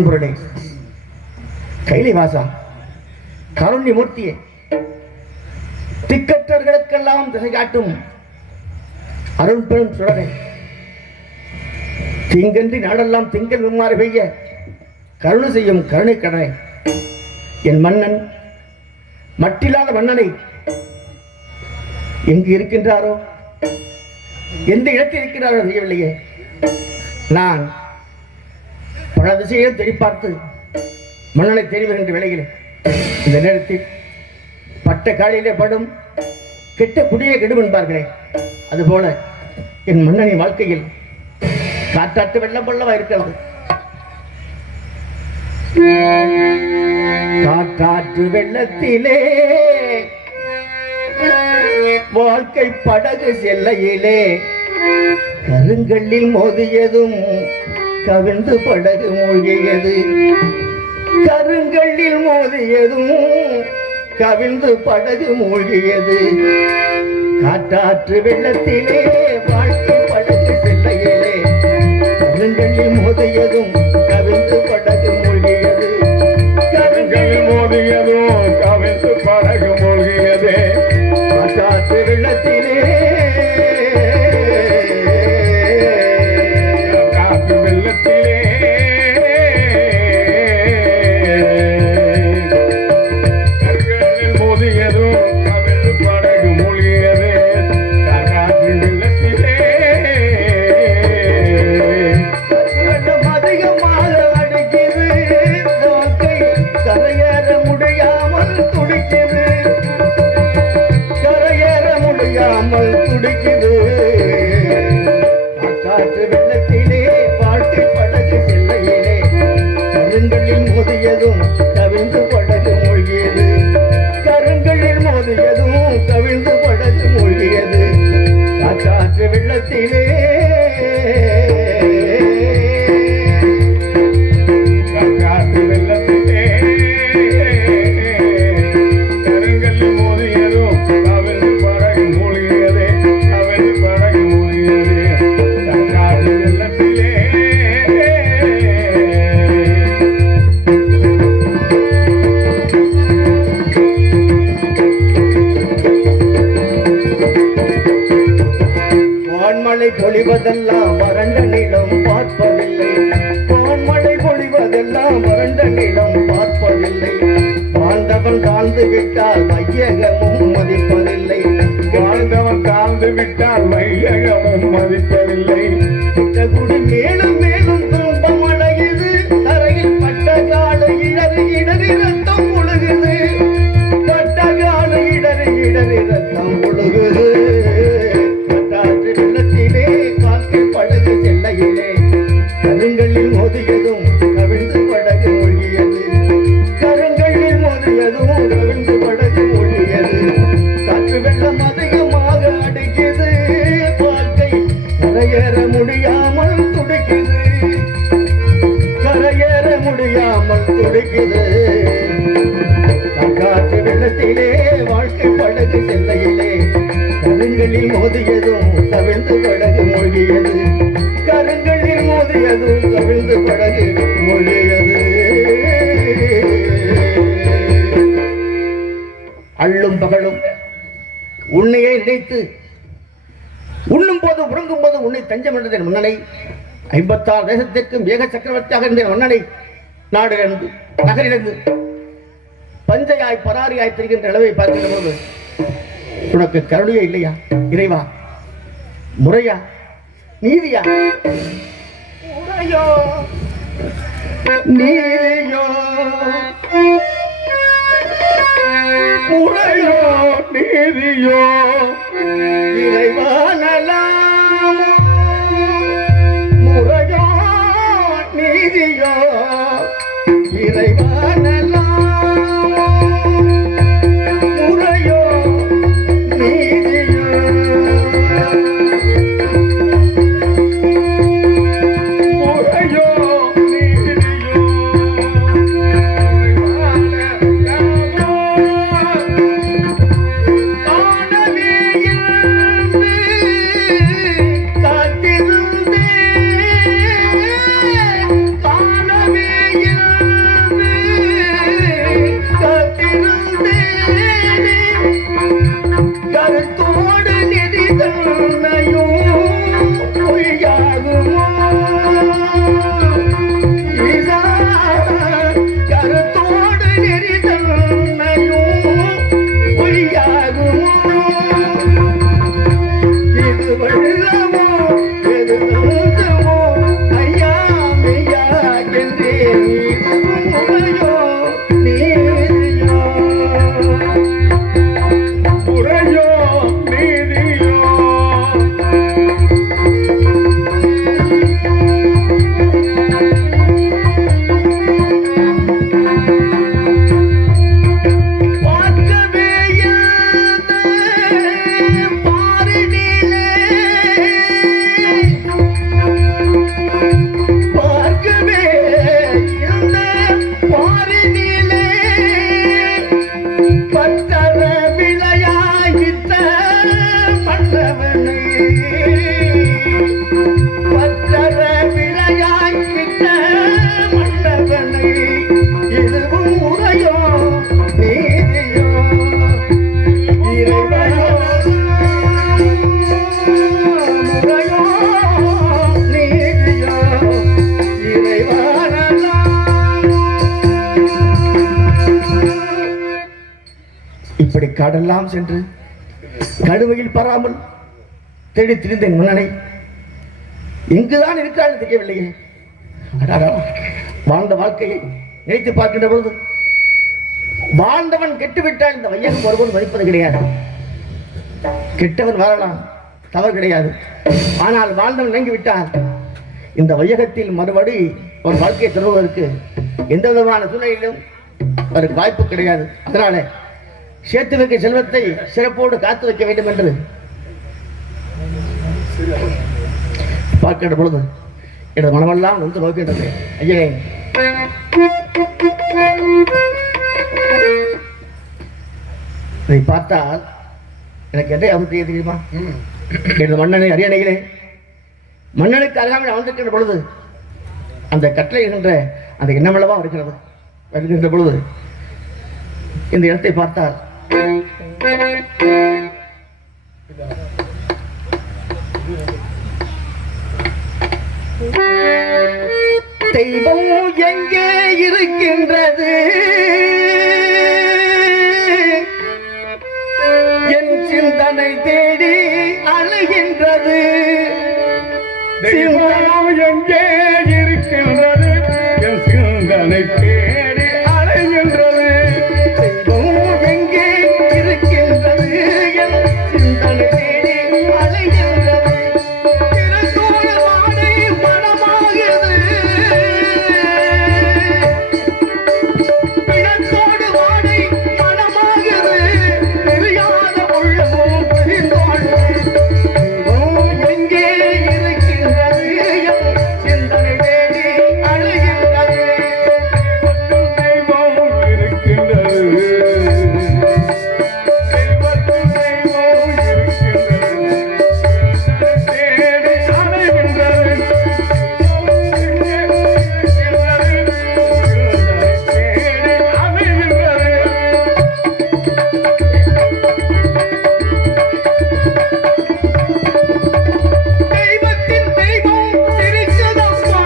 பரம்பொருளே, கைலை வாசா, காருண்ய மூர்த்தியே, திக்கற்றவர்களுக்கெல்லாம் திசை காட்டும் அருள் பெரும் சுடரே, தீங்கன்றி நாடெல்லாம் திங்கள் விமாறு பெய்ய கருணை செய்யும் கருணை கடனை, என் மன்னன் மட்டில்லாத மன்னனை எங்கு இருக்கின்றாரோ, எந்த இடத்தில் இருக்கிறாரோ தெரியவில்லையே. நான் பல திசையிலும் தேடி பார்த்து மன்னனை தெரிவுகின்ற வேளையில் இந்த நேரத்தில் பட்ட காலிலே படும் கெட்ட குடியே கெடும் என்பார்களே, அதுபோல என் மன்னனின் வாழ்க்கையில் காற்றாற்று வெள்ளம் போலவா இருக்கிறது. காற்றாற்று வெள்ளத்திலே வாழ்க்கை படகு செல்லையிலே கருங்கல்லில் மோதியதும் கவிழ்ந்து படகு மூழ்கியது. கருங்கல்லில் மோதியதும் கவிழ்ந்து படகு மூழ்கியது. காற்றாற்று வெள்ளத்திலே வாழ்க்கை படகு செல்லையிலே கருங்கல்லில் மோதியதும் கவிழ்ந்து படகு மூழ்கியது. கருங்கல்லில் மோதியதும் கவிழ்ந்து படகு மூழ்கியது. காற்றாற்று வெள்ளத்திலே காற்று வெள்ளத்திலே கருங்கல்லில் மோதியதும் கவிழ்ந்து படகு மூழ்கியது. காற்று வெள்ளத்திலே அதிகமாக அடிக்கிறது. கரையேற முடியாமல் துடிக்கிறது. கரையேற முடியாமல் துடிக்குது. காற்று வெள்ளத்திலே வாழ்க்கை படகு செல்லையிலே கருங்கல்லில் மோதியதும் கவிழ்ந்து படகு மூழ்கியது. கருங்கல்லில் மோதியதும் கவிழ்ந்து படகு மூழ்கியது. காற்று வெள்ளத்திலே காற்று வெள்ளத்திலே கருங்கல்லில் மோதியதும் கவிழ்ந்து படகு மூழ்கியது. கவிழ்ந்து படகு மூழ்கியது. காற்று வெள்ளத்திலே வான்மழை பொழிவதெல்லாம் வறண்ட நிலம் பார்ப்பதில்லை. வான்மழை பொழிவதெல்லாம் வறண்ட நிலம் பார்ப்பதில்லை. வாழ்ந்தவன் தாழ்ந்து விட்டால் வையகமும் மதிப்பதில்லை. வாழ்ந்தவன் தாழ்ந்து விட்டால் வையகமும் மதிப்பதில்லை. குடி மேலும் மேலும் துன்பம் அடையுது. தரையில் பட்ட காடு இடறி இடறி ரத்தம் ஒழுகுது. பட்ட காடு இடறி இடறி ரத்தம் ஒழுகுது. காற்று வெள்ளத்திலே வாழ்க்கை படகு செல்லையிலே கருங்கல்லில் மோதியதும் கவிழ்ந்து படகு மூழ்கியது. கருங்கல்லில் மோதியதும் கவிழ்ந்து படகு மூழ்கியது. காற்று வெள்ளம் அதிகமாக அடிக்குது. வாழ்க்கை கரையேற முடியாமல் துடிக்குது. கரையேற முடியாமல் துடிக்குது. காற்று வெள்ளத்திலே வாழ்க்கை படகு செல்லையிலே கருங்கல்லில் மோதியதும் கவிழ்ந்து படகு மூழ்கியது. கருங்கல்லில் மோதியதும் கவிழ்ந்து படகு மூழ்கியது. அள்ளும் பகலும் உன்னையே நினைத்து உண்ணும் போது உறங்கும் போது உன்னை தஞ்சம் என்றதன் மன்னனை 56 தேசத்திற்கும் ஏக சக்கரவர்த்தியாக இருந்த மன்னனை நாடிலிருந்து நகரிலிருந்து பஞ்சையாய் பராரியாய் தெரிகின்ற அளவை பார்க்கின்ற போது உனக்கு கருணையே இல்லையா இறைவா? முறையா? நீதியா? முறையோ நீதியோ? முறையோ நீதியோ? இறைவா நலம் முறையோ நீதியோ? இறைவா நலம் முறையோ நீதியோ? முறையோ நீதியோ? காணவே காடெல்லாம் சென்று கடுமையில் பராமல் தேடி திரிந்த என் மன்னனை எங்குதான் இருக்கிறாள் தெரியவில்லையே. வாழ்ந்த வாழ்க்கையை நினைத்து பார்க்கின்ற பொழுது வாழ்ந்தவன் கெட்டுவிட்டால் இந்த வையகம் ஒருவன் மதிப்பது கிடையாது. கெட்டவன் வாழலாம், தவறு கிடையாது. ஆனால் வாழ்ந்தவன் இணங்கிவிட்டால் இந்த வையகத்தில் மறுபடி ஒரு வாழ்க்கையை தொடர்வதற்கு எந்த விதமான சூழ்நிலையிலும் அவருக்கு வாய்ப்பு கிடையாது. அதனால சேர்த்து வைக்க செல்வத்தை சிறப்போடு காத்து வைக்க வேண்டும் என்று பார்க்கின்ற பொழுது எனது மனமெல்லாம் நொந்து நோக்கின்றது. ஐயனே, இதை பார்த்தால் எனக்கு எதை அவசியம் தெரியுமா? எனது மன்னனை அரியணையிலே மன்னனுக்கு அருகாமல் அமர்ந்திருக்கின்ற பொழுது அந்த கட்டளை என்கின்ற அந்த எண்ணமளவா இருக்கிறது. வருகின்ற பொழுது இந்த இடத்தை பார்த்தால் தெய்வம் எங்கே இருக்கின்றது, என் சிந்தனை தேடி அழுகின்றது. தெய்வம் எங்கே இருக்கின்றது, என் சிந்தனை தேடி அலைகின்றது. தெய்வம் எங்கே இருக்கின்றது, என் சிந்தனை தேடி அலைகின்றது. திருத்தோடு வாடை மனமாகிறது, பிணத்தோடு வாடை மனமாகிறது. தெரியாத உள்ளமும் புரிந்தோடு தெய்வம் எங்கே இருக்கின்றது, என் சிந்தனை தேடி அழுகின்றது. தெய்வம் இருக்கின்றது, தெய்வத்தில் தெய்வம் இருக்கின்றது, தேடி அலைகின்றது. எங்கே இருக்கின்றது, தேடி அலைகின்றது. தெய்வத்தின் தெய்வம் சிரிச்சதப்பா.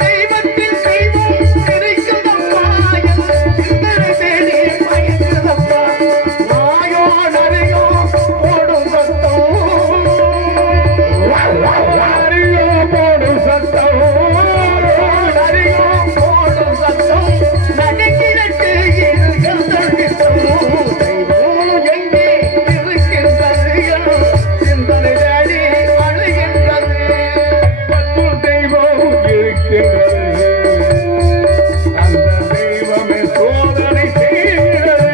தெய்வத்தின் தெய்வம் சிரிச்சதப்பா, என் சிந்தனை தேடி பயந்ததப்பா. நாயோ நரியோ ஓடும் சத்தம், அரியோ போடும் சத்தம், நரியோ ஓடும் சத்தம், நடுங்கிடட்டு இருகள் தள்ளிட்டோம். தெய்வம் எங்கே இருக்கின்றது, என் சிந்தனை தேடி அழுகின்றது. பத்தும் தெய்வம் இருக்கின்றது, அந்த தெய்வமே சோதனை செய்கிறது.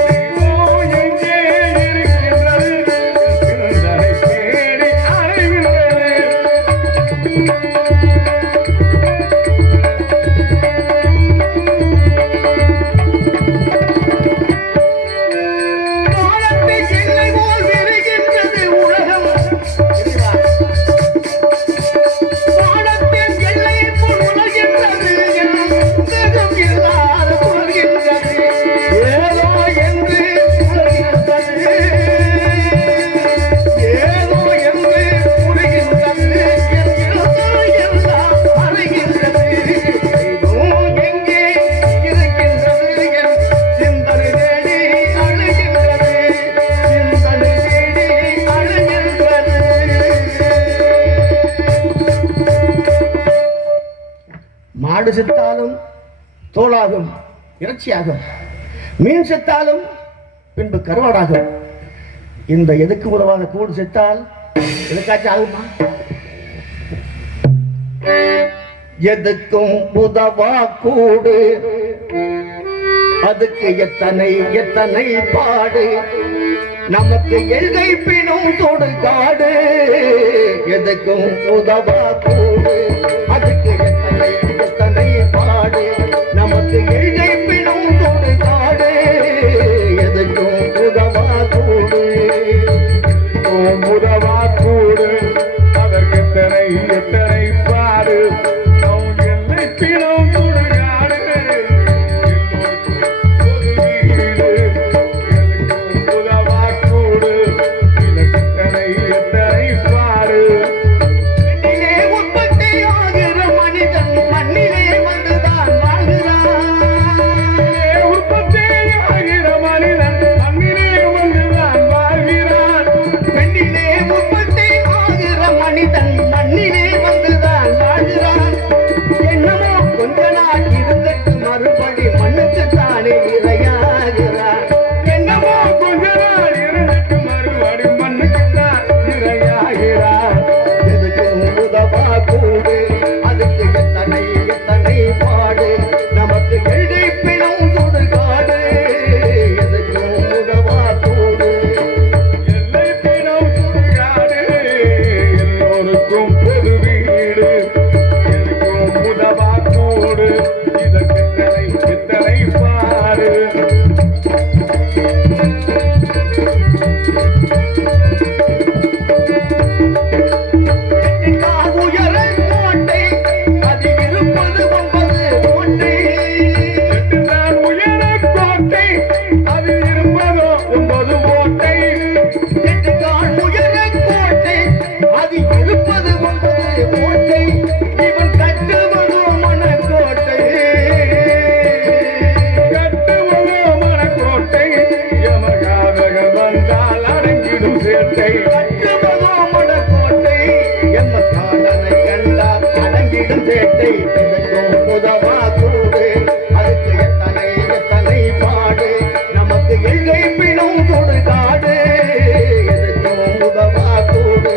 தெய்வம் எங்கே இருக்கின்றது, சிந்தனை தேடி அலைகின்றது. வானத்தை எல்லை போல் விரிகின்றது உலகம். வானத்தின் எல்லையை போல் உலகின்றது, எந்தகம் இல்லாத புலர்கின்றது. ஏதோ என்று புலர்கின்றது, ஏதோ என்று புரிகின்றது. என் இளமை எல்லாம் அறைகின்றது. தெய்வம் எங்கே இருக்கின்றது, என் சிந்தனை தேடி அழுகின்றது. சிந்தனை தேடி அழுகின்றது. மாடு செத்தாலும் தோலாகும், இறைச்சியாகும். மீன் செத்தாலும் பின்பு கருவாடாகும். இந்த எதுக்கு உதவாத கூடு செத்தால் எதுக்காச்சும் ஆகுமா? எதுக்கும் உதவா கூடு, அதுக்கு எத்தனை எத்தனை பாடு. நமக்கு எல்கை பினும் தொடு காடு. எதுக்கும் உதவா கூடு, அதுக்கு எத்தனை எத்தனை பாடு. நமக்கு எல்கை பினும் தொடு காடு. எதுக்கும் உதவா கூடு. முதவா கூடு, அதற்கு எத்தனை எத்தனை பாடு. நம் எல்லை பிணம் சுடுகாடு, எல்லோருக்கும் ஒரு வீடு. எதுக்கும் முதவா கூடு, இதற்கு எத்தனை எத்தனை பாடு. உற்பத்தியாக மனிதன் மண்ணிலே வந்துதான் வாழ்கிறான். என்னமோ கொஞ்ச நாள் இருந்துட்டு மறுபடி மண்ணுக்கு தானே இரையாகிறான். என்னமோ கொஞ்ச நாள் இருந்துட்டு மறுபடி மண்ணுக்குத்தான் இரையாகிறார். எதுக்கும் உதவா கூடு, அதுக்கு எத்தனை எத்தனை பாடு, நமக்கு எழுதி பிணம் சுடுகாடு. எதுக்கும் உதவா கூடு, எல்லை பிணம் சுடுகாடு, எல்லோருக்கும் பொது வீடு. எதுக்கும் உதவா கூடு, இதற்கு எத்தனை பாடு. உயர கோட்டை, அது இருப்பது 9 கோட்டை. எட்டுதான் உயர கோட்டை, அது இருப்பதோ 9 கோட்டை. எட்டுக்கால் உயர கோட்டை, அது இருப்பது 9 கோட்டை. இவன் கட்டுவதோ மனக்கோட்டை. கட்டுவதோ மனக்கோட்டை, யமகாதகர் வந்தால் அடங்கிடும் சேட்டை. கட்டுவதோ மனக்கோட்டை, எம்மக்காதனை கண்டால் அடங்கிடும் சேட்டை. எதற்கும் உதவா கூடு, அதுக்கு எத்தனை எத்தனை பாடு, நமக்கு எல்கை பிணும் சுடுகாடு. எதற்கும் உதவா கூடு,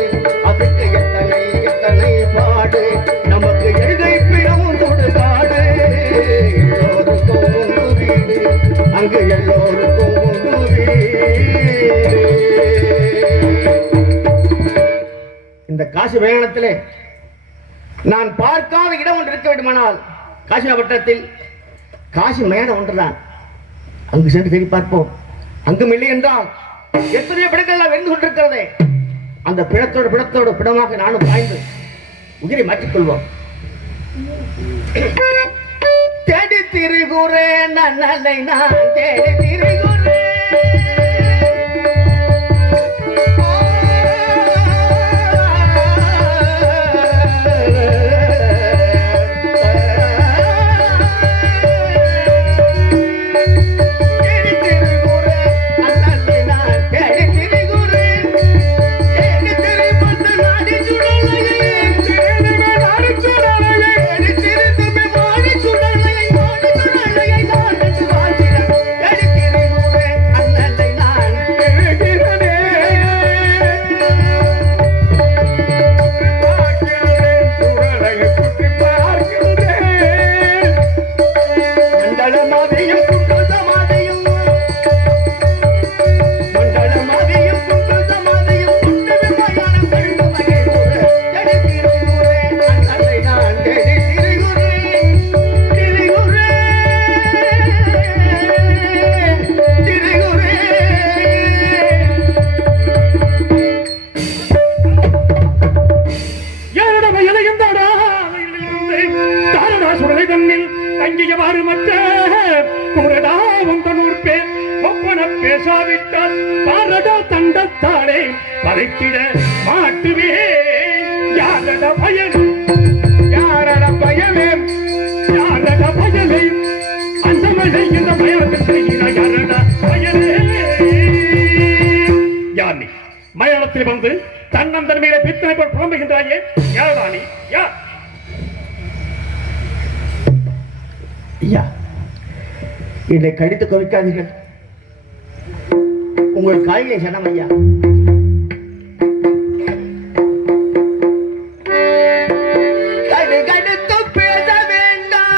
அதுக்கு எத்தனை எத்தனை பாடு, நமக்கு எல்கை பிணும் சுடுகாடு. எல்லோருக்கும் ஒன்று வீடு, அங்கு எல்லோருக்கும் ஒன்று வீடு. இந்த காசி பயணத்திலே நான் பார்க்காத இடம் ஒன்று இருக்க வேண்டுமானால் காசி மாவட்டத்தில் காசி மேடம் ஒன்றுதான். அங்கு சென்று தேடி பார்ப்போம். அங்கும் இல்லை என்றால் எத்தனையோ பிணங்கள் எல்லாம் வெந்து கொண்டிருக்கிறதே, அந்த பிணத்தோடு பிணமாக நானும் பாய்ந்து உயிரை மாற்றிக்கொள்வோம். தேடி திரிகுறேன் நன்னலை நான் தேடி திரிகுறேன். தங்கியவாறு மற்ற குரடா உங்கனூர் பேர் ஒப்பன பேசாவிட்டால் பாரடா தண்டத்தாளே பறிக்கிட மாட்டுவே. யாரட பயன், யாரட பயமே, யாரட பயமே, அந்த மழை இந்த பயணத்தில் செய்கிற யாரட பயனே. யார் நீ மயானத்தில் வந்து தன்னந்தன் மேலே பித்தனை போல் புலம்புகின்றாயே? யாரடா நீ? யார்? ஐயா, என்னை கடித்து கொவிக்காதீர்கள். உங்கள் காயிலை சனம் ஐயா. கடுத்து பேச வேண்டாம்,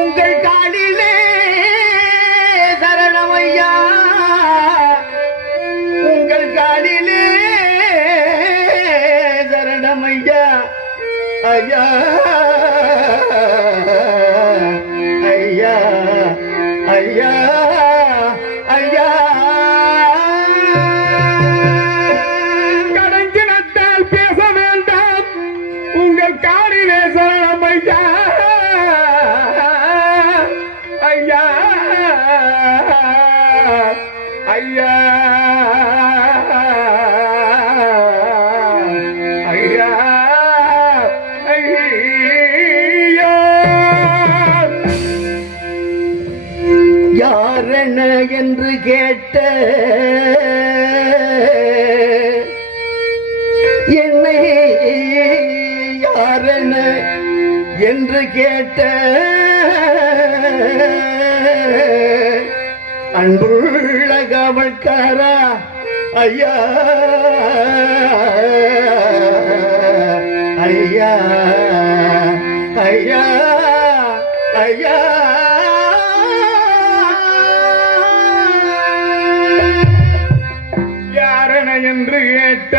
உங்கள் காலிலே சரணம் ஐயா. உங்கள் காலிலே சரணம் ஐயா. ஐயா ஐயா ஐயா ஐயா. கடங்கினத்தால் பேச வேண்டாம், உங்கள் காலிலே சரணம் ஐயா. ஐயா ஐயா ஐயா ஐயா. யாரென என்று கேட்ட என்று கேட்ட அன்புள்ள காவல்காரா ஐயா ஐயா ஐயா ஐயா யாரென என்று கேட்ட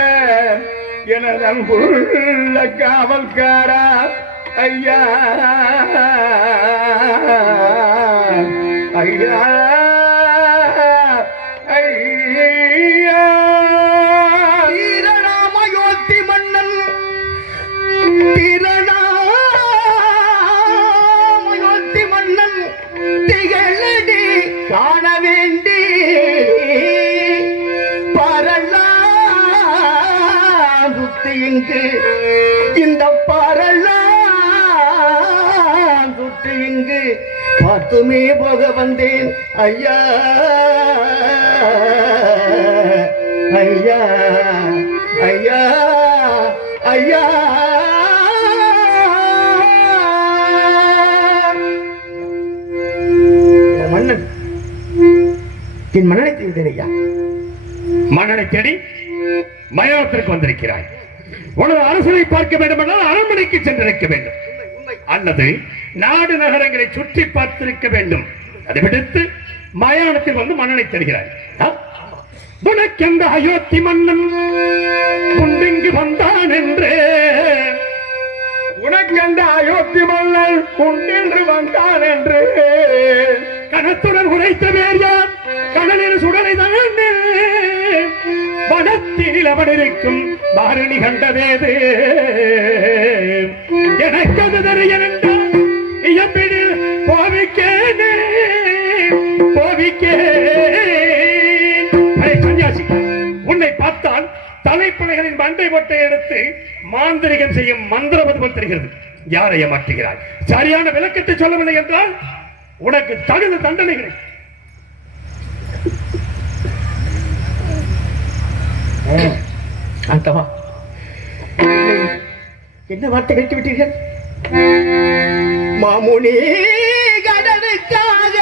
எனது அன்புள்ள காவல்காரா ஐயா ஐயா ஐயா தீரணாமயோத்தி மன்னன் தீரணாமயோத்தி மன்னன் திகழடி காண வேண்டி பரலாம் சுத்தி இங்கு இந்த பரலாம் சுற்றி இங்கு பார்த்துமே போக வந்தேன் ஐயா ஐயா ஐயா ஐயா மன்னன் என் மன்னனை தேடினேன் ஐயா. மன்னனை தேடி மயானத்திற்கு வந்திருக்கிறாய். உனது அரசனை பார்க்க வேண்டுமென்றால் அரண்மனைக்கு சென்றிருக்க வேண்டும், அல்லது நாடு நகரங்களை சுற்றி பார்த்திருக்க வேண்டும். அதை விடுத்து மயானத்தில் வந்து மன்னனை தேடுகிறாய். உனக்கெந்த அயோத்தி மன்னன் உண்டிங்கு வந்தான் என்று, உனக்கெந்த அயோத்தி மன்னன் உண்டென்று வந்தான் என்று கணத்துடன் உரைத்த வேர் யார்? கடலில் சுடலை தான் வனத்தில் அவன் இருக்கும் பாரணி கண்டதேது எனக்கு அது தெரியன் என்றால் எப்படி போவிக்கேனே போவிக்கேன். சன்னியாசி, உன்னை பார்த்தால் தலைப்படைகளின் மண்டை பொட்டை எடுத்து மாந்திரிகம் செய்யும் மந்திரமது போல் தெரிகிறது. யாரை ஏமாற்றுகிறாய்? சரியான விளக்கத்தை சொல்லவில்லை என்றால் உனக்கு தகுந்த தண்டனைகளை. அந்தவா என்ன வார்த்தை கேட்டு விட்டீர்கள்? மாமுனி கடனுக்காக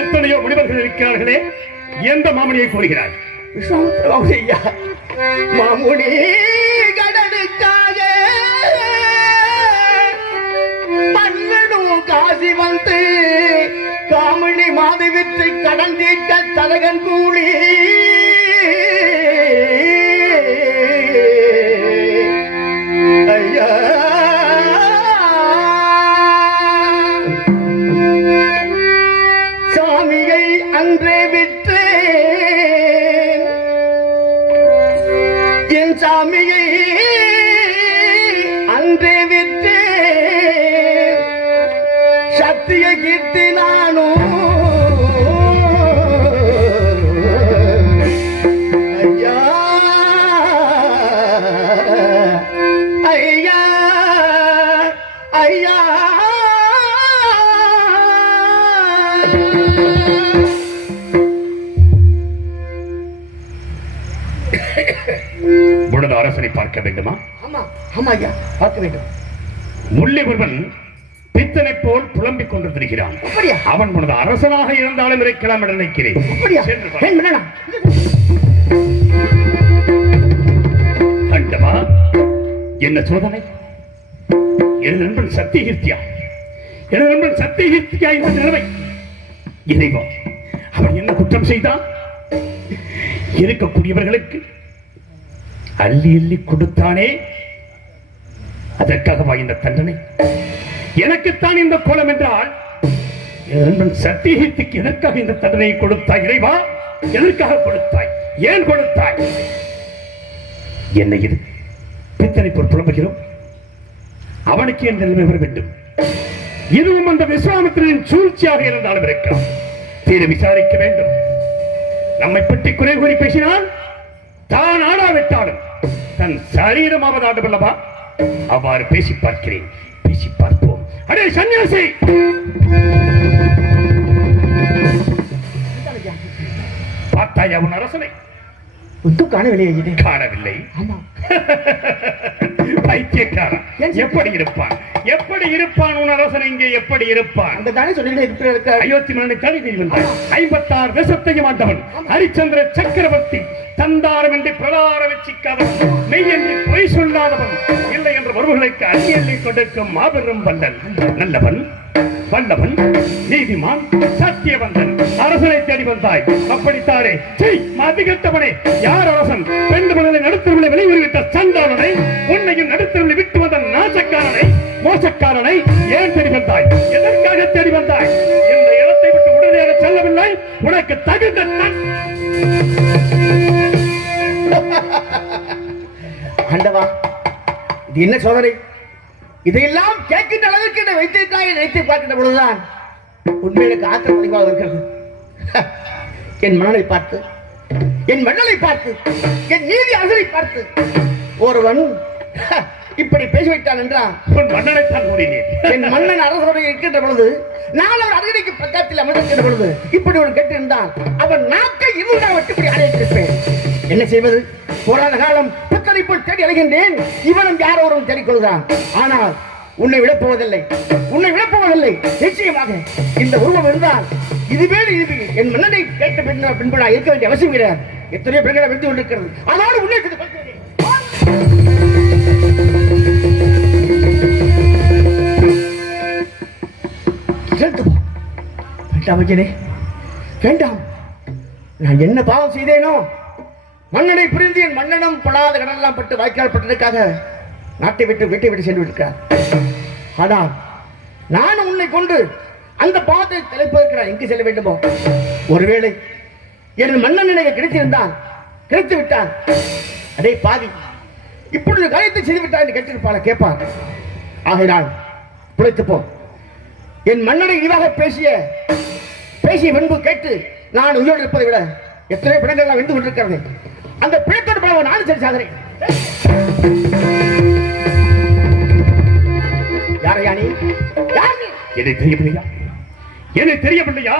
எத்தனையோ முனிவர்கள் இருக்கிறார்களே, எந்த மாமுனியை கூறுகிறார்? ஐயா, மாமுனி கடனுக்காக பன்னெடும் காசி வந்து காமினி மாது விற்று கடன் தீர்க்க தலகன் கூலி ஐயா சாமியை அன்றே விற்று என் சாமியை அன்றே விற்று சத்திய கீர்த்தி நானும் ஐயா ஐயா ஐயா உனது அரசனை பார்க்க வேண்டுமா? ஆமா ஆமா ஐயா, பார்க்க வேண்டும். முள்ளி ஒருவன் பித்தனை போல் புலம்பிக் கொண்டு திரிகிறான். அப்படியா? அவன் உனது அரசனாக இருந்தாலும் இருக்கலாம் என்று நினைக்கிறேன். அப்படியா? சென்று வா. ஏன் மன்னனா? கண்டவா, என்ன சோதனை? எனது நண்பன் சத்தியகீர்த்தியா, எனது நண்பன் சத்தியகீர்த்தியா இந்த நிலைமை? இறைவா, அவன் என்ன குற்றம் செய்தான்? இருக்கக்கூடியவர்களுக்கு அள்ளி அள்ளி கொடுத்தானே, அதற்காகவா இந்த தண்டனை? எனக்குத்தான் இந்த கோலம் என்றால் என் நண்பன் சத்தியகீர்த்திக்கு எதற்காக இந்த தண்டனையை கொடுத்தாய்? இறைவா, எதற்காக கொடுத்தாய்? ஏன் கொடுத்தாய்? என்ன இது பித்தனை போல் புலம்புகிறோம்? அவனுக்கு என் நிலைமை வர வேண்டும். இதுவும் அந்த விஸ்வாமித்திரனின் சூழ்ச்சியாக இருந்தாலும் இருக்கலாம். தீர விசாரிக்க வேண்டும். நம்மை பற்றி குறை கூறி பேசினால் தான் ஆடாவிட்டாலும் தன் சரீரமாவது ஆடவல்லவா? அவ்வாறு பேசி பார்க்கிறேன், பேசி பார்ப்போம். அடே சன்னியாசி, பார்த்தாயா உன் அரசனை? ஒன்றும் காணவில்லை. காணவில்லை. ஆமா. பைத்தியக்காரன் எப்படி இருப்பான்? எப்படி இருப்பான் உன் அரசன்? இங்கே எப்படி இருப்பான்? அந்த தானே சொன்னீங்க. அயோத்தி மன்னனை தானே தெரிவித்தார். 56 தேசத்தையும் ஆண்டவன் ஹரிச்சந்திர சக்கரவர்த்தி. தந்தாரம் என்று பிரதார வச்சிக்காதவன், மெய் என்று பொய் சொல்லாதவன், இல்லை என்று வருவர்களுக்கு அந்நியலை கொடுக்கும் மாபெரும் வல்லன். நல்லவன், வல்லவன், நீதிமான், சத்தியவந்தன். அரசனை தேடி வந்தாய். அப்படித்தாரே மதிகட்டவனே. யார் அரசன்? பெண்டு மனதை நடுத்தருளை வெளிவருகிட்ட சண்டாளனை, உன்னையும் நடுத்தருளை விட்டு வந்த நாசக்காரனை, மோசக்காரனை ஏன் தேடி வந்தாய்? எதற்காக தேடி வந்தாய்? இந்த இடத்தை விட்டு உடனடியாக செல்லவில்லை. உனக்கு தகுந்த ஆண்டவா, இது என்ன சோதனை? இதையெல்லாம் கேட்கின்ற அளவிற்கு என்னை வைத்திருக்காய். நினைத்து பார்க்கின்ற பொழுதுதான் உண்மையிலுக்கு ஆத்திரம் அதிகமாக இருக்கிறது. என் மன்னனை பார்த்து, என் மன்னனை பார்த்து, என் நீதி அரசனை பார்த்து ஒருவன் இப்படி பேசிவிட்டான் என்றால் மன்னனைத்தான் கூறினேன். என் மன்னன் அரசோடு இருக்கின்ற பொழுது, நான் அவர் அருகதைக்கு பக்கத்தில் அமர்ந்திருக்கின்ற பொழுது இப்படி ஒரு கேட்டிருந்தான், அவன் நாக்கை இருநூறாக விட்டு இப்படி அடைத்திருப்பேன். என்ன செய்வது? போராத காலம் புத்தனை போல் தேடி அழைகின்றேன். இவனும் யாரோ ஒருவன் தேடிக்கொள்கிறான். ஆனால் உன்னை விடப்போவதில்லை, உன்னை விடப்போவதில்லை. நிச்சயமாக இந்த உருவம் இருந்தால் இதுவே இது என் மன்னனை கேட்ட பின்பு நான் இருக்க வேண்டிய அவசியம் கிடையாது. எத்தனையோ பெண்களை வென்று கொண்டிருக்கிறது. அதோடு உன்னை வேண்டாம், வேண்டாம். நான் என்ன பாவம் செய்தேனோ? மன்னனை புரிந்து என் மன்னனும் படாத கடனெல்லாம் பட்டு வாய்க்கால் பட்டதற்காக நாட்டை விட்டு வீட்டை விட்டு சென்று விட்டார். ஆனால் நான் உன்னை கொண்டு அந்த பாவத்தை தலைப்பதற்கு நான் எங்கு செல்ல வேண்டுமோ? ஒருவேளை என் மன்னன் எனக்கு கிடைத்திருந்தான், கிடைத்து விட்டான். அதே பாதி இப்பொழுது காரியத்தை செய்து விட்டான் என்று கேட்டிருப்பாள கேட்பான். ஆகையினால் புழைத்து போ. என் மன்னனை இழிவாக பேசிய முன்பு கேட்டு நான் உயிரோடு இருப்பதை விட எத்தனை பிணங்கள் வென்று கொண்டிருக்கிறது. அந்த பிணத்தோடு போக நானும் சரி சாகிறேன். யாரையா நீ? என்னை தெரியவில்லையா? என்னை தெரியவில்லையா?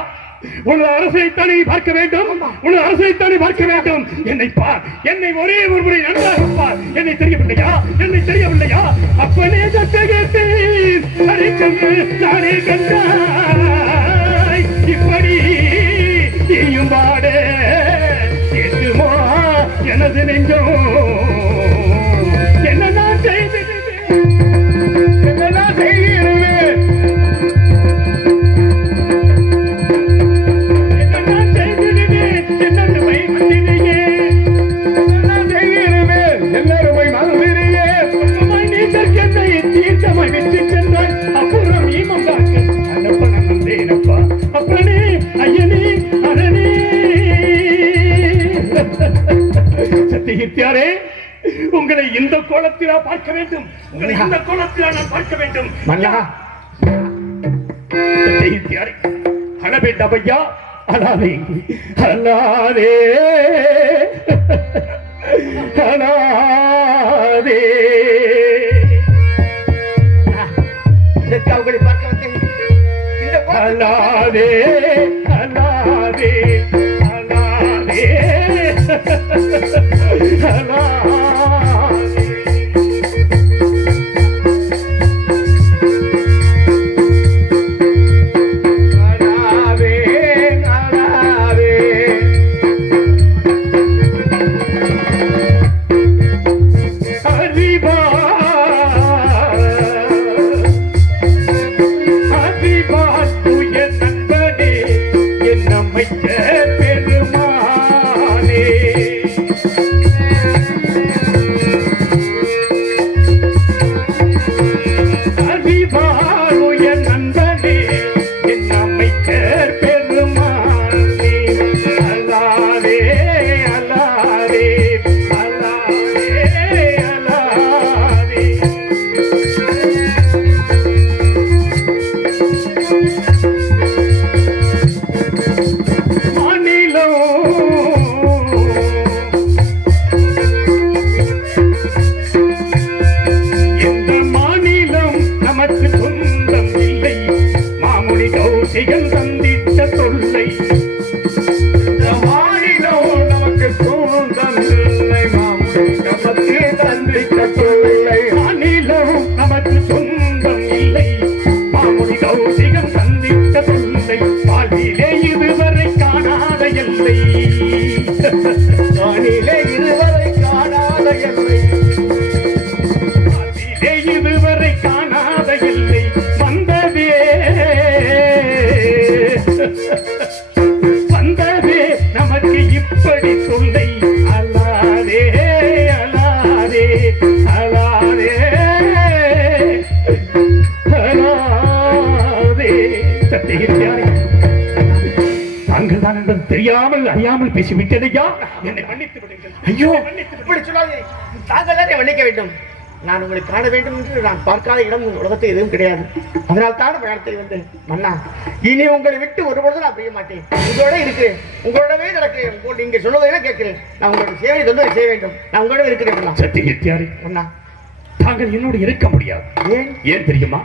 உனது அரசைத்தானே பார்க்க வேண்டும். உனது அரசைத்தானே பார்க்க வேண்டும். என்னை பார், என்னை ஒரே ஒரு முறை நன்றாக பார். என்னை தெரியவில்லையா? என்னை தெரியவில்லையா? அப்பனே சத்தகத்தில் நானே கண்டாய். இப்படி நீயும் பாட கேட்டுமோ எனது நெஞ்சம்? என்ன நான் செய்திருவேன், என்ன நான் செய்திருவேன், என்ன நான் செய்திருவேன், என்னருமை மந்திரியே, நான் செய்திருவேன், என்னருமை மந்திரியே. நீதற்கென்னை தீர்த்தமாய் விட்டு சென்றாய். அப்புறம் ஈமம் காக்க அனுப்பணம் வந்தேனப்பா. அப்பனே ஐயனே அரணே. சத்தியத்தியாரே, உங்களை இந்த கோலத்திலா பார்க்க வேண்டும். உங்களை இந்த கோலத்திலா நான் பார்க்க வேண்டும். சத்தியத்தியாரே, அழவேண்டாம் ஐயா, அழாதே, அழாதே, அழாதே. உங்களை பார்க்க வந்தேன். அழாதே, அழாதே, அழாதே, அழாதே. தந்திட்ட தொல்லை இந்த மாநிலம் நமக்கு சொந்தம் தாங்கள் தான் என்பது தெரியாமல் அறியாமல் பேசிவிட்டதையா என்னை மன்னித்து விடுங்கள். ஐயோ இப்படி சொல்லாதே. தாங்கள் தான் மன்னிக்க வேண்டும். நான் உங்களை காண வேண்டும் என்று நான் பார்க்காத இடம் உலகத்தில் எதுவும் கிடையாது. அதனால் தான் பயணத்தை வந்தேன். மன்னா, இனி உங்களை விட்டு ஒருபொழுதும் நான் பிரிய மாட்டேன். உங்களோட இருக்கிறேன், உங்களோடவே நடக்கிறேன். நீங்க சொல்வதையெல்லாம் கேட்கிறேன். நான் உங்களுடைய சேவை தொந்தரவு செய்ய வேண்டும். நான் உங்களோட இருக்கிறேன். சத்தியத்தியாரே, மன்னா, தாங்கள் என்னோடு இருக்க முடியாது. ஏன் தெரியுமா?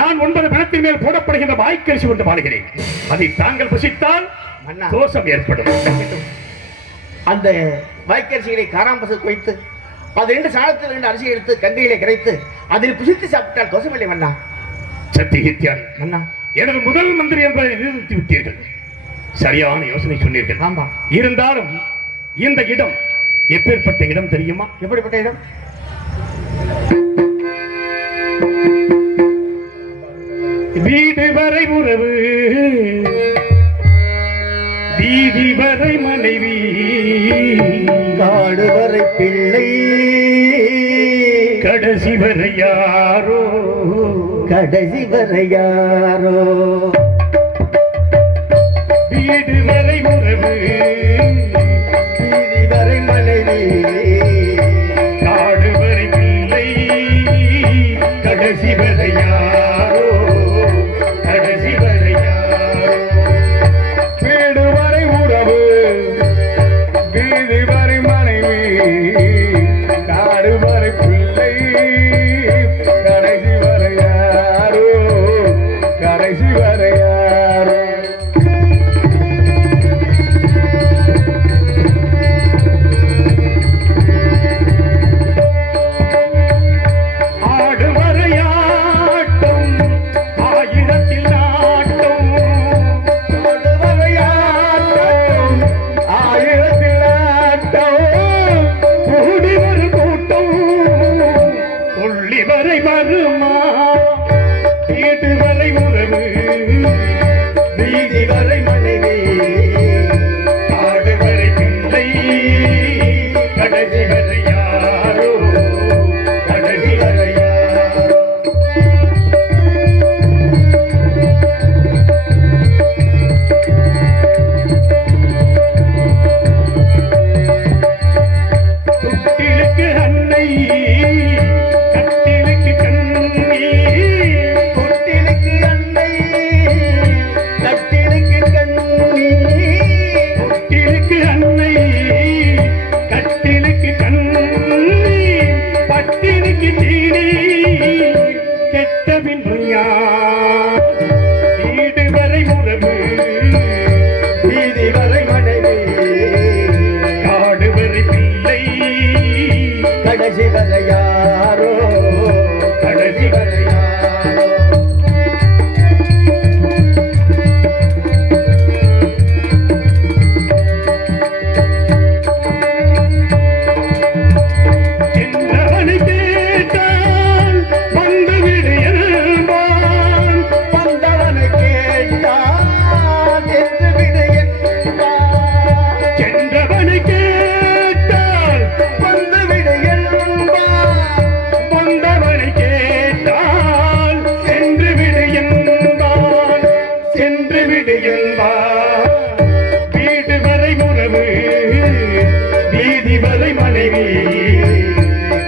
நான் 9 பிணத்தின் மேல் போடப்படுகின்ற வாய்க்கரிசி கொண்டு வாழ்கிறேன். அதை தாங்கள் புசித்தால் தோஷம் ஏற்படும். அந்த வாய்க்கரிசிகளை காராம்பசுக்கு வைத்து அது 2 சாணத்தில் 2 அரிசி எடுத்து கங்கையிலே கரைத்து அதில் புசித்து சாப்பிட்டால் தோஷமில்லை மன்னா. சத்தியத்தியாரே, மன்னா, எனது முதல் மந்திரி என்பதை நிறுத்தி விட்டீர்கள். சரியான யோசனை சொன்னீர்கள். ஆமா, இருந்தாலும் இந்த இடம் எப்பேற்பட்ட இடம் தெரியுமா? எப்படிப்பட்ட இடம்? வீடு வரை உறவு, வீதி வரை மனைவி, காடு வரை பிள்ளை, கடைசி வரை யாரோ, கடைசி வரை யாரோ. வீடு வரை உறவு, வீதி வரை மனைவி, காடு வரை பிள்ளை, கடைசி வரை யாரோ, கடைசி வரை யாரோ. வீடு வரை உறவு, வீதி வரை மனைவி, காடு வரை பிள்ளை, கடைசி வரை யாரோ, கடைசி வரை யாரோ. ஆடு வரையாட்டம், ஆயிரத்தில் நாட்டம், ஆடு வரையாட்டம், ஆயிரத்தில் ஆட்டம், கூடி வரும் கூட்டம், கொள்ளி வரை வருமா. வீடு வரை உறவு, வீதி வரை மனைவி, காடு வரை பிள்ளை, கடைசி வரை யாரோ, கடைசி வரை யாரோ. தொட்டிலுக்கு அன்னை, கட்டிலுக்கு கண்ணி, தொட்டிலுக்கு அன்னை, கட்டிலுக்கு கண்ணி, தொட்டிலுக்கு அன்னை, கட்டிலுக்கு கண்ணி, பட்டினிக்கு தீனி, கெட்ட பின்பு யார். வீடு வரை உறவு, வீதி வரை மனைவி, காடு வரை பிள்ளை, கடைசி வரை யாரோ, கடைசி வரை யாரோ. என்றவனை கேட்டால் வந்துவிடு என்பான். வந்தவனை கேட்டால் சென்று விடு என்பான். சென்றவனை கேட்டால் வந்து விடு என்பான். வந்தவனை கேட்டால் சென்று விடு என்பான், சென்று விடு என்பான். வீடு வரை உறவு, வீதி வரை மனைவி,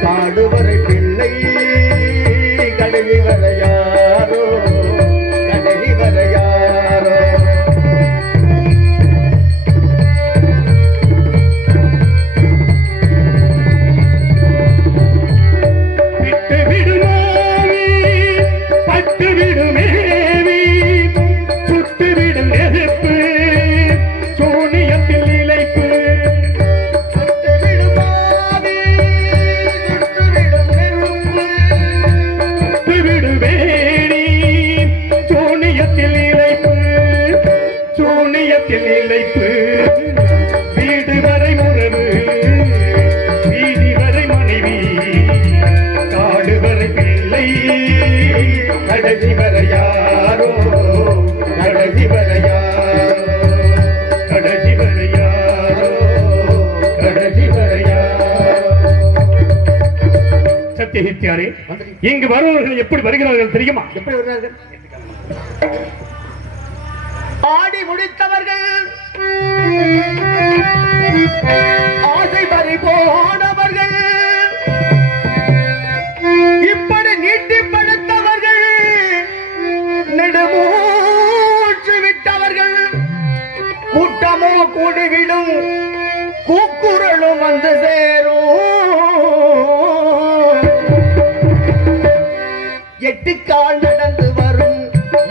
காடு வரை பிள்ளை, கடைசி வரை யாரோ, கடைசி வரை யாரோ. விட்டு விடுமாவி, பட்டு விடுமேவி, சுட்டு விடும் நெருப்பு, சூனியத்தில் இழைப்பு. சுட்டு விடுமாதி, சுட்டு விடும் நெருப்பு, சுட்டு விடுவேணி, சூனியத்தில் இழைப்பு, சூனியத்தில் இழைப்பு. வீடு வரை உறவு, வீதி வரை மனைவி, காடு வரை பிள்ளை, கடைசி வரை யாரோ, கடைசி வரை யாரோ, கடைசி வரை யாரோ, கடைசி வரை யாரோ. சத்தியஹித்யாரே, இங்கு வருபவர்கள் எப்படி வருகிறார்கள் தெரியுமா? எப்படி வருகிறார்கள்? ஆடி முடித்தவர்கள் ஆசை பறி போனவர்கள் இப்படி நீட்டி படுத்தவர்கள் நெடுமூச்சு விட்டவர்கள் கூட்டமோ கூடிவிடும் கூக்குரலும் வந்து சேரும் எட்டு கால் நடந்து வரும்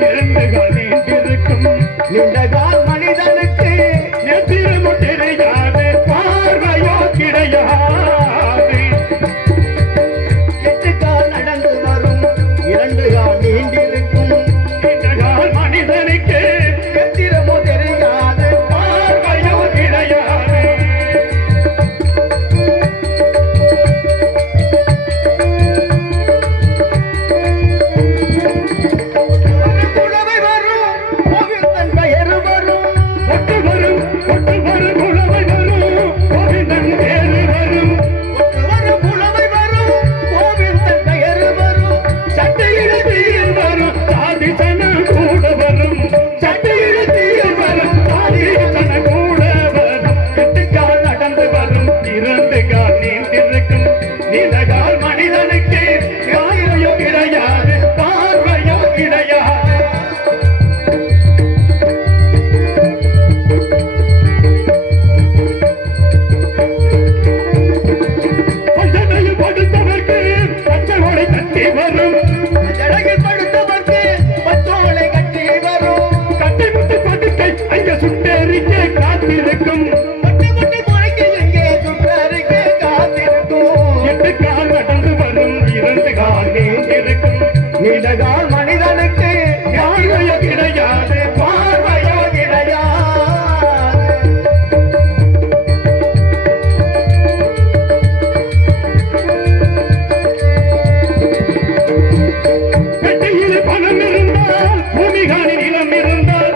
இரண்டு கால் நீண்டிருக்கும் நீண்ட கால் மனிதனுக்கு எதிரமோ தெரியாது பார்வையோ கிடையாது எட்டு கால் நடந்து வரும் இரண்டு கால் நீண்டிருக்கும் இந்த கால் மனிதனுக்கு எத்திரமோ தெரியாது பார்வையோ கிடையாது புலவை வரும் கோவிந்தன் பெயர் வரும் ஒட்டு வரும் உழவை வரும் கோவிந்தன் பேரு வரும் ஒட்டு வரும் புலவை வரும் கோவிந்தன் பெயர் வரும் சட்டையில் தீயில் வரும் சாதி சன கூட வரும் சட்டையில் தீயில் வரும் சாதி சன கூட வரும் எட்டு கால் நடந்து வரும் இரண்டு கால் நீண்டிருக்கும் நீண்ட கால் மனிதனுக்கு பார்வையோ கிடையாது பார்வையோ கிடையாது பஞ்சனையில் படுத்தவர்க்கு பச்சை ஓடை தட்டி வரும் ஜடகில் படுத்தவர்க்கு பச்சோலை கட்டி வரும் கட்டி முட்டு படுக்கை அங்க சுட்டேறிக்க காத்திருக்கும் பட்டு பட்டு முறைக்கு எங்கே சுற்றறிக்கை காத்திருக்கும் எட்டு கால் நடந்து வரும் இரண்டு கால் நீண்டிருக்கும் நீண்ட கால் மனிதனுக்கு பார்வையோ கிடையாது பார்வையோ கிடையாது பெட்டியில் பணம் இருந்தால் பூமிகானில் நிலம் இருந்தால்